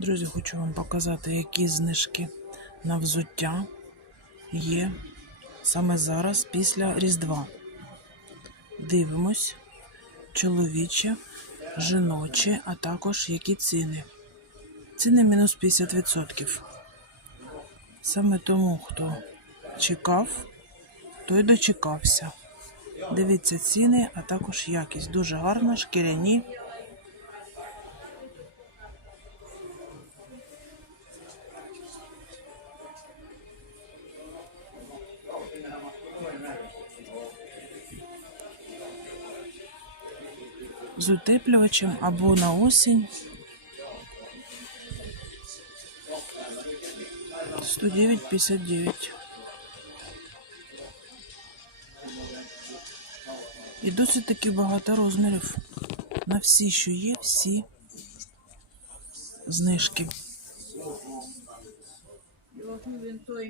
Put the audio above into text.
Друзі, хочу вам показати, які знижки на взуття є саме зараз після Різдва. Дивимось чоловіче, жіноче, а також які ціни. Ціни мінус 50%. Саме тому, хто чекав, той дочекався. Дивіться ціни, а також якість. Дуже гарна, шкіряні. З утеплювачем або на осінь. 109,59. І досить таки багато розмірів. На всі, що є, всі знижки. Він той